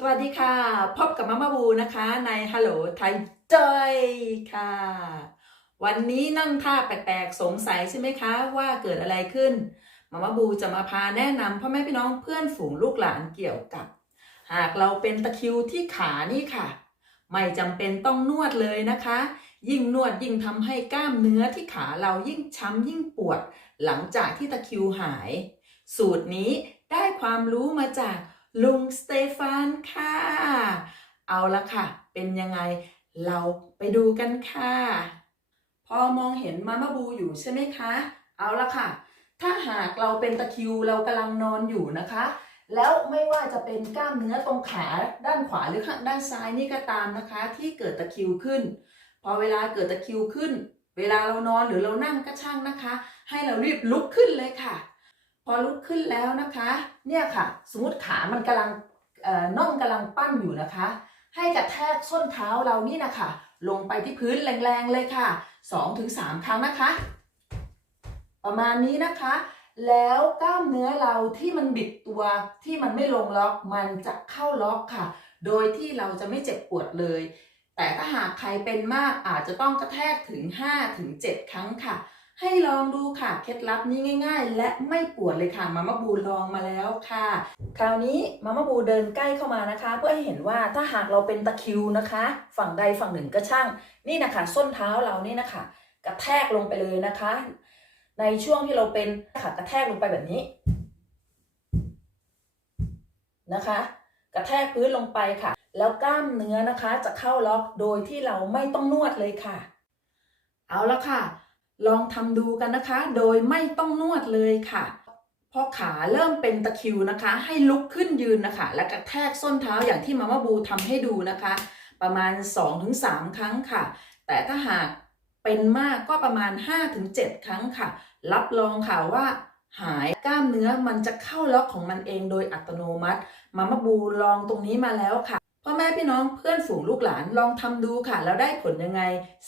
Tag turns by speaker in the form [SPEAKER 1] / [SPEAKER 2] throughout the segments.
[SPEAKER 1] สวัสดีค่ะ พบกับมามาบูนะคะ ในฮัลโหลไทยจอยค่ะ วันนี้นั่งท่าแปลกๆ สงสัยใช่ไหมคะ ว่าเกิดอะไรขึ้น มามาบูจะมาพาแนะนำพ่อแม่พี่น้องเพื่อนฝูงลูกหลานเกี่ยวกับ หากเราเป็นตะคิวที่ขานี่ค่ะ ไม่จำเป็นต้องนวดเลยนะคะ ยิ่งนวดยิ่งทำให้กล้ามเนื้อที่ขาเรายิ่งช้ำยิ่งปวด หลังจากที่ตะคิวหาย สูตรนี้ได้ความรู้มาจาก ลุงสเตฟานค่ะ เอาละค่ะ เป็นยังไงเราไปดูกันค่ะ พอมองเห็นมามาบูอยู่ใช่ไหมคะ เอาละค่ะ ถ้าหากเราเป็นตะคิวเรากำลังนอนอยู่นะคะ แล้วไม่ว่าจะเป็นกล้ามเนื้อตรงขาด้านขวาหรือข้างด้านซ้ายนี่ก็ตามนะคะ ที่เกิดตะคิวขึ้น พอเวลาเกิดตะคิวขึ้น เวลาเรานอนหรือเรานั่งก็ช่างนะคะ ให้เรารีบลุกขึ้นเลยค่ะ พอลุกขึ้นแล้วนะคะ เนี่ยค่ะ สมมติขามันกำลังน่องกำลังปั้นอยู่นะคะ ให้กระแทกส้นเท้าเรานี่นะคะ ลงไปที่พื้นแรงๆเลยค่ะ2-3 ครั้งนะคะ ประมาณนี้นะคะ แล้วกล้ามเนื้อเราที่มันบิดตัวที่มันไม่ลงล็อกมันจะเข้าล็อกค่ะ โดยที่เราจะไม่เจ็บปวดเลย แต่ถ้าหากใครเป็นมากอาจจะต้องกระแทกถึง 5-7 ครั้งค่ะ ให้ลองดูค่ะเคล็ดลับนี้ง่าย ๆ และไม่ปวดเลยค่ะมาม่าบูลองมาแล้วค่ะ คราวนี้มาม่าบูเดินใกล้เข้ามานะคะ เพื่อให้เห็นว่าถ้าหากเราเป็นตะคิวนะคะ ฝั่งใดฝั่งหนึ่งก็ช่าง นี่นะคะส้นเท้าเรานี่นะคะ กระแทกลงไปเลยนะคะ ในช่วงที่เราเป็นค่ะกระแทกลงไปแบบนี้นะคะ กระแทกพื้นลงไปค่ะ แล้วกล้ามเนื้อนะคะจะเข้าล็อกโดยที่เราไม่ต้องนวดเลยค่ะ เอาละค่ะ ลองทำดูกันนะคะ โดยไม่ต้องนวดเลยค่ะ พอขาเริ่มเป็นตะคิวนะคะ ให้ลุกขึ้นยืนนะคะ และกระแทกส้นเท้าอย่างที่มาม่าบูทำให้ดูนะคะ ประมาณ 2-3 ครั้งค่ะ แต่ถ้าหากเป็นมากก็ประมาณ 5-7 ครั้งค่ะ รับรองค่ะว่าหายกล้ามเนื้อมันจะเข้าล็อกของมันเองโดยอัตโนมัติมาม่าบูลองตรงนี้มาแล้วค่ะ พ่อแม่พี่น้องเพื่อนฝูงลูกหลานลองทำดูค่ะ แล้วได้ผลยังไง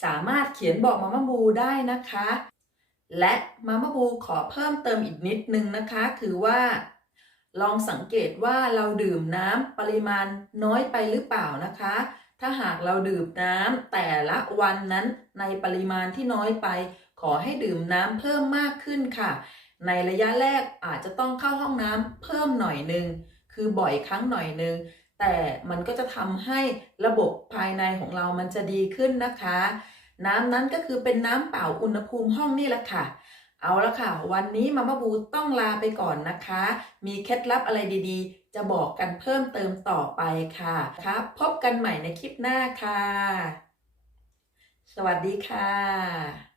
[SPEAKER 1] สามารถเขียนบอกมาม่าบูได้นะคะ และมาม่าบูขอเพิ่มเติมอีกนิดนึงนะคะ คือว่า ลองสังเกตว่าเราดื่มน้ำปริมาณน้อยไปหรือเปล่านะคะ ถ้าหากเราดื่มน้ำแต่ละวันนั้นในปริมาณที่น้อยไป ขอให้ดื่มน้ำเพิ่มมากขึ้นค่ะ ในระยะแรกอาจจะต้องเข้าห้องน้ำเพิ่มหน่อยนึงคือบ่อยครั้งหน่อยนึง แต่มันก็จะทำให้ระบบภายในของเรามันจะดีขึ้นนะคะ น้ำนั้นก็คือเป็นน้ำเปล่าอุณหภูมิห้องนี่แหละค่ะ เอาละค่ะ วันนี้มาม่าบูต้องลาไปก่อนนะคะ มีเคล็ดลับอะไรดีๆ จะบอกกันเพิ่มเติมต่อไปค่ะครับพบกันใหม่ในคลิปหน้าค่ะ สวัสดีค่ะ